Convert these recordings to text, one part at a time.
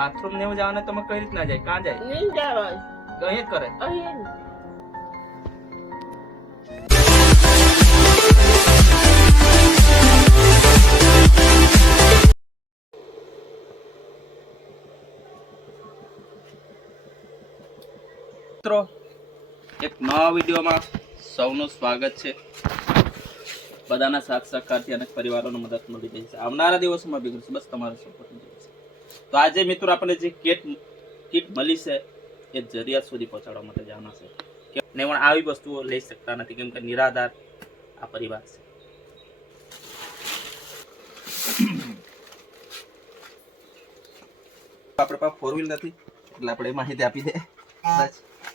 Bathroom ને એવું જવાને તમે કઈ રીતના જાય? કાં જાય? નહીં જવાય અહીં કરે? અહીં મિત્રો એક નવા વિડીયોમાં સૌનું સ્વાગત છે. બધાના સાથ સહકારથી અને પરિવારોને મદદ મળી રહી છે. આવનારા દિવસોમાં બી કરશે બસ તમારો સપોર્ટ તો આજે મિત્રો આપણે જે કિટ કીટ મળી છે એ જરૂરિયાત સુધી પહોંચાડવા માટે જવાના છે. કે ને પણ આવી વસ્તુઓ લઈ શકતા નથી કેમ કે નિરાધાર આ પરિવાર છે. આપણે પાસે ફોર વ્હીલ નથી એટલે આપણે માહિતી આપી દે.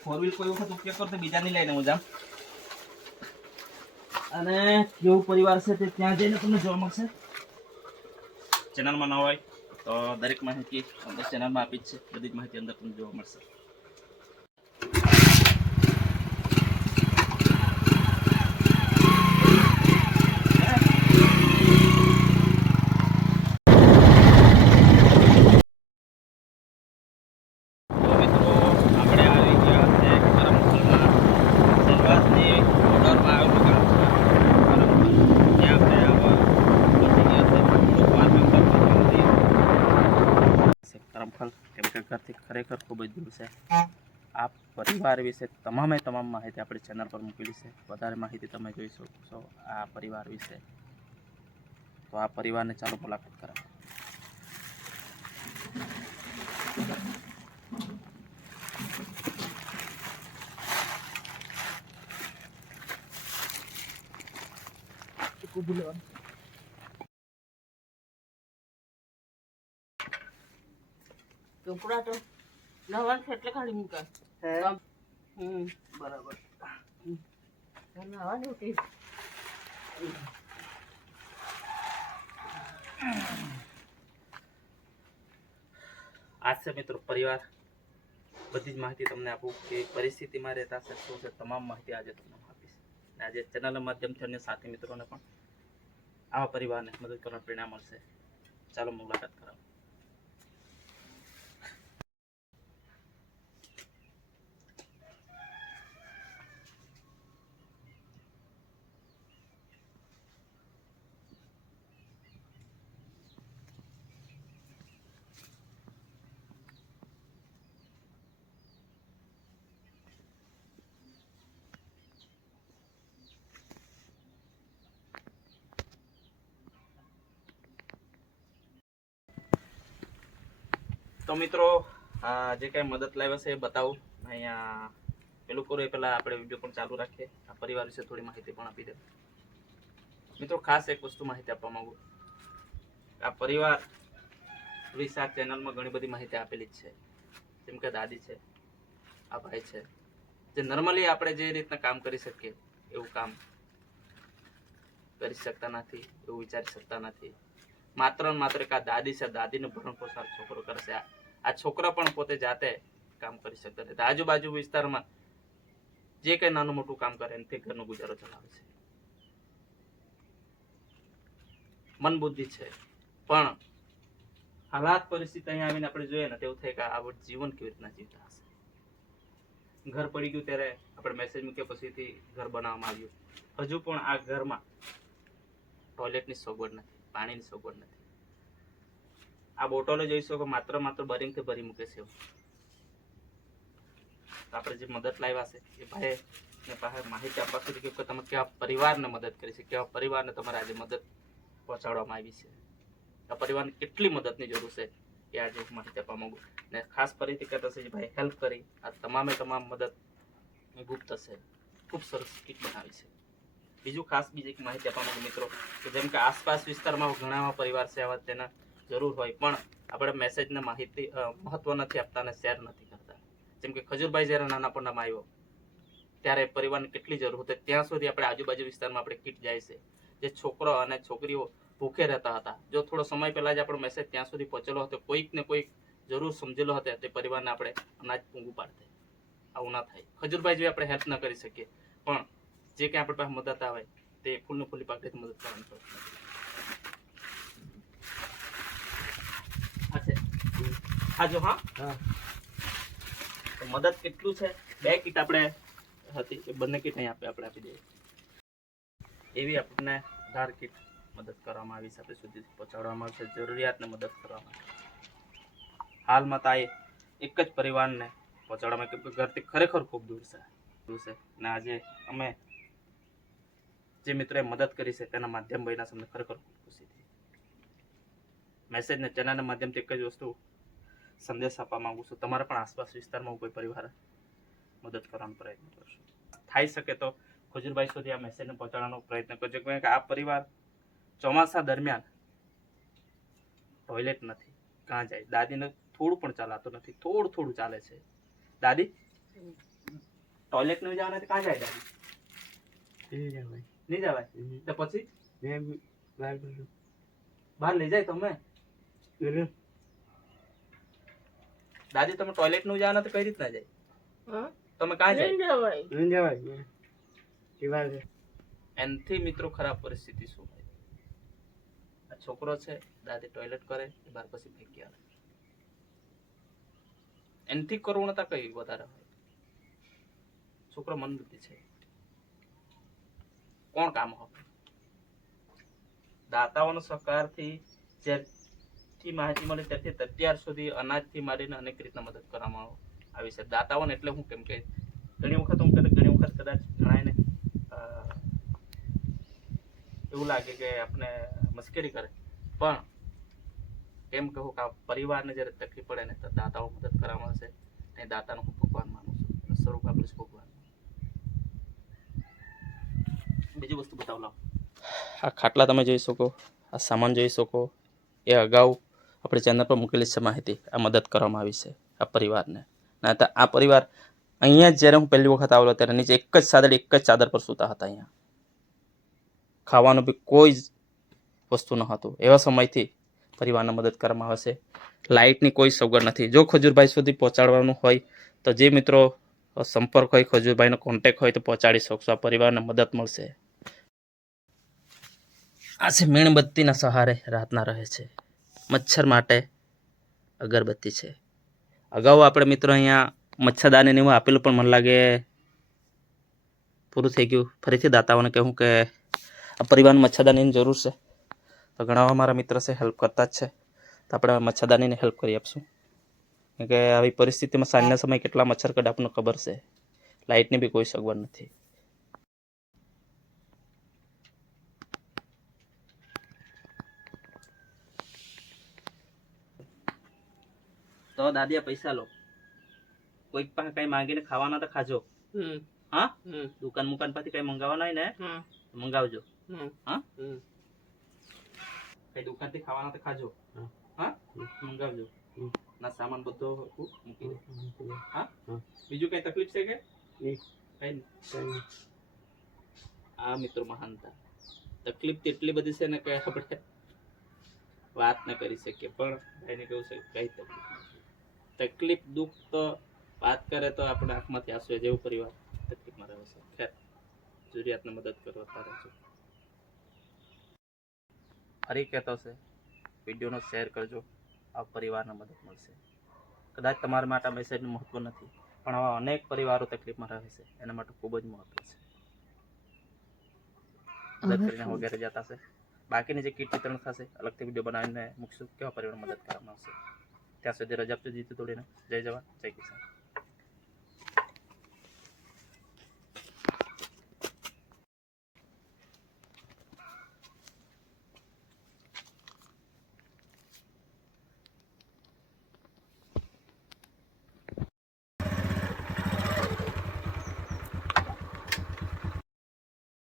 ફોર વ્હીલ કોઈ વખત ઉપયોગ કરતો બીજાની લઈને હું જાઉં. અને કેવું પરિવાર છે તે ત્યાં જઈને તમને જોવા મળશે. ચેનલમાં ન હોય. તો દરેક માહિતી અંદર ચેનલમાં આપી જ છે. બધી જ માહિતી અંદર તમને જોવા મળશે તો મિત્રો આપણે આવી ગયા છે કરમસલમાં શરૂઆતની ઓર્ડરમાં આવેલું ગામ છે કરમસલ ત્યાં આપણે આવા પહોંચી ગયા છે થોડુંક માર્કેટ કરવાથી છે કેમ કે ઘરથી ખરેખર ખૂબ જ દૂર છે. આ પરિવાર વિશે તમામે તમામ માહિતી આપણી ચેનલ પર મૂકેલી છે. વધારે માહિતી તમે જોઈ શકશો આ પરિવાર વિશે. તો આ પરિવારને ચાલો મુલાકાત કરાવો. કપડા તો નવા છે એટલે ખાલી મૂકાય. હમ. બરાબર. નવાની આજ છે મિત્રો પરિવાર. બધી જ માહિતી તમને આપું કે પરિસ્થિતિમાં રહેતા છે શું છે તમામ માહિતી આજે તમને હું આપીશ. અને આજે ચેનલના માધ્યમથી અન્ય સાથી મિત્રોને પણ આવા પરિવારને મદદ કરવાનું પ્રેરણા મળશે. ચાલો મુલાકાત કરાવો. તો મિત્રો જે કાંઈ મદદ લાવ્યા છે એ બતાવું. અહીંયા પેલું કરું એ પહેલાં આપણે વીડિયો પણ ચાલુ રાખીએ. આ પરિવાર વિશે થોડી માહિતી પણ આપી દે. મિત્રો, ખાસ એક વસ્તુ માહિતી આપવા માંગુ. આ પરિવાર વિશે આ ચેનલમાં ઘણી બધી માહિતી આપેલી જ છે. જેમ કે દાદી છે, આ ભાઈ છે. જે નોર્મલી આપણે જે રીતના કામ કરી શકીએ, એવું કામ કરી શકતા નથી, એવું વિચારી શકતા નથી. માત્ર ને માત્ર એક આ દાદી છે, દાદીનું ભરણ પોષણ છોકરો કરશે. આ છોકરા પણ પોતે જાતે કામ કરી શકતા નથી. આજુબાજુ વિસ્તારમાં જે કંઈ નાનું મોટું કામ કરે તે ઘરનો ગુજારો ચલાવે છે. મન બુદ્ધિ છે. પણ હાલાત પરિસ્થિતિ અહીંયા આવીને આપણે જોઈએ ને તેવું થાય કે આ જીવન કેવી રીતના જીવતા હશે. ઘર પડી ગયું ત્યારે આપણે મેસેજ મૂક્યા પછીથી ઘર બનાવવામાં આવ્યું. હજુ પણ આ ઘરમાં ટોયલેટની સગવડ નથી. પાણીની સગવડ નથી. આ બોટલો જોઈ શકો માત્ર માત્ર બરિંગથી ભરી મૂકે છે આપણે જે મદદ લાવ્યા છે, એ ભાઈ પાસે માહિતી આપવા સુધી કે તમે કેવા પરિવારને મદદ કરી છે, કેવા પરિવારને તમારે આજે મદદ પહોંચાડવામાં આવી છે. આ પરિવારને કેટલી મદદની જરૂર છે, એ આજે માહિતી આપવા માંગુ ને ખાસ ફરીથી કહેતા છે ભાઈ હેલ્પ કરી, આ તમામે તમામ મદદ ગુપ્ત છે. ખૂબ સરસ કીટ બનાવી છે. બીજું ખાસ બીજી એક માહિતી આપવા મિત્રો, કે જેમ કે આસપાસ વિસ્તારમાં ઘણા પરિવાર છે, આવા તેના જરૂર હોય, પણ આપણે મેસેજને માહિતી મહત્વ નથી આપતા અને શેર નથી કરતા. જેમ કે ખજૂરભાઈ જ્યારે નાનાપણામાં આવ્યો, ત્યારે પરિવારની કેટલી જરૂર હતી ત્યાં સુધી આપણે આજુબાજુ વિસ્તારમાં આપણે કીટ જાય છે. જે છોકરો અને છોકરીઓ ભૂખે રહેતા હતા. જો થોડો સમય પહેલાં જ આપણો મેસેજ ત્યાં સુધી પહોંચેલો હતો, કોઈક ને કોઈક જરૂર સમજેલો હતો, તે પરિવારને આપણે અનાજ પૂંગું પાડતે. આવું ના થાય. ખજૂરભાઈ જેવી આપણે હેલ્પ ન કરી શકીએ, પણ જે કંઈ આપણી પાસે મદદ આવે તે ફૂલનું ફૂલી પાકડીથી મદદ કરવાની પ્રયત્ન હા જો હા? મદદ કેટલું છે? બે કીટ આપણે હતી એ બંને કીટ અહીં આપે આપણે આપી દઈએ. એવી આપણને ધાર કીટ મદદ કરવામાં આવી છે આપણે સુધી પહોંચાડવામાં આવશે જરૂરિયાતને મદદ કરવામાં. હાલમાં તો એક જ પરિવારને પહોંચાડવામાં કે ઘરથી ખરેખર ખૂબ દૂર છે. દૂર છે. અને આજે અમે જે મિત્રોએ મદદ કરી છે તેના માધ્યમ ભાઈના સમય ખરેખર ખૂબ ખુશી થઈ. મેસેજ ને ચેનલના માધ્યમથી એક જ વસ્તુ સંદેશ આપવા માંગુ છું. તમારા પણ આસપાસ વિસ્તારમાં કોઈ પરિવાર મદદ કરવાનો પ્રયત્ન કરશો. થઈ શકે તો ખુજુરભાઈ સુધી આ મેસેજને પહોંચાડવાનો પ્રયત્ન કરજો. કે આ પરિવાર ચોમાસા દરમિયાન ટોયલેટ નથી કાં જાય. દાદીને થોડું પણ ચાલાતું નથી થોડું થોડું ચાલે છે. દાદી? ટોયલેટ નહીં જવાના કાં જાય દાદી? જવાય નહીં જવાય. તો પછી? બહાર લઈ જાય તમે દાદી તમે ટોયલેટનું જવાના તો કઈ રીતના જાય? તમે કાં જાય? નહીં જવાય. એનથી મિત્રો ખરાબ પરિસ્થિતિ શું હોય? આ છોકરો છે દાદી ટોયલેટ કરે એ બાર પછી ફેંકી આવે. એનથી કરુણતા કઈ વધારે હોય? છોકરો મનબુદ્ધિ છે. કોણ કામ હોય દાતાઓનો સહકારથી જ્યારથી માહિતી મળી ત્યારથી અત્યાર સુધી અનાજથી મારીને અનેક રીતના મદદ કરવામાં આવી છે. દાતાઓને એટલે હું કેમ કે ઘણી વખત હું કદાચ ઘણી વખત કદાચ જણાય ને એવું લાગે કે આપણે મસ્કરી કરે. પણ કેમ કહું કે આ પરિવારને જ્યારે તકલીફ પડે ને તો દાતાઓ મદદ કરવામાં આવશે અને દાતાનું હું ભગવાન માનું છું. સ્વરૂપ આપણે ભગવાન બીજી વસ્તુ બતાવ આ ખાટલા તમે જોઈ શકો, આ સામાન જોઈ શકો, એ અગાઉ આપણી ચેનલ પર મૂકેલી છે માહિતી, આ મદદ કરવામાં આવી છે આ પરિવારને. ના તો આ પરિવાર અહીંયા જ્યારે હું પહેલી વખત આવેલો ત્યારે નીચે એક જ ચાદર એક જ ચાદર પર સૂતા હતા અહીંયા. ખાવાનું બી કોઈ જ વસ્તુ ન હતું. એવા સમયથી પરિવારને મદદ કરવામાં આવે છે. લાઇટની કોઈ સગવડ નથી. જો ખજૂરભાઈ સુધી પહોંચાડવાનું હોય તો જે મિત્રો સંપર્ક હોય, ખજૂરભાઈનો કોન્ટેક હોય તો પહોંચાડી શકશો. આ પરિવારને મદદ મળશે. આ છે મીણબત્તીના સહારે રાતના રહે છે. મચ્છર માટે અગરબત્તી છે. અગાઉ આપણે મિત્રો અહીંયા મચ્છરદાની ને એવું આપેલું પણ મને લાગે પૂરું થઈ ગયું. ફરીથી દાતાઓને કહું કે આ પરિવારને મચ્છરદાનીની જરૂર છે. તો ઘણા અમારા મિત્ર છે હેલ્પ કરતા જ છે. તો આપણે મચ્છરદાનીને હેલ્પ કરી આપશું. કે આવી પરિસ્થિતિમાં સાંજના સમયે કેટલા મચ્છર કડે આપણને ખબર છે. લાઇટની બી કોઈ સગવડ નથી. તો દાદી પૈસા લો. કોઈક પાસે કઈ માંગીને ખાવાના તો ખાજો. હા? દુકાન મુકાન પરથી કઈ મંગાવવાના હોય ને મંગાવજો. હા? હમ. કઈ દુકાનથી ખાવાના તો ખાજો. હા. હા? મંગાવજો. ના સામાન બધો મૂકી દે. નહીં. બીજું કઈ તકલીફ છે કે? કઈ. આ મિત્રો મહાનતા. તકલીફ તો એટલી બધી છે ને કે આપણે વાત ન કરી શકીએ પણ એને કેવું છે કઈ તકલીફ નથી. તકલીફ દુઃખ તો વાત કરે તો આપણે આંખમાંથી આંસુ જેવું પરિવાર તકલીફમાં રહે છે. ખેર જરૂરિયાતને મદદ કરવા તારે છે ફરી કહેતો છે વિડીયોનો શેર કરજો આ પરિવારને મદદ મળશે. કદાચ તમારા માટે આ મેસેજનું મહત્વ નથી પણ આવા અનેક પરિવારો તકલીફમાં રહે છે એના માટે ખૂબ જ મહત્વ છે. મદદ કરીને વગેરે જતા છે બાકીની જે કીટ વિતરણ થશે અલગથી વીડિયો બનાવીને મૂકશું કેવા પરિવાર મદદ કરવામાં આવશે? ત્યાં સુધી રજા આપજો જીતું તોડીને જય જવાન જય કિસાન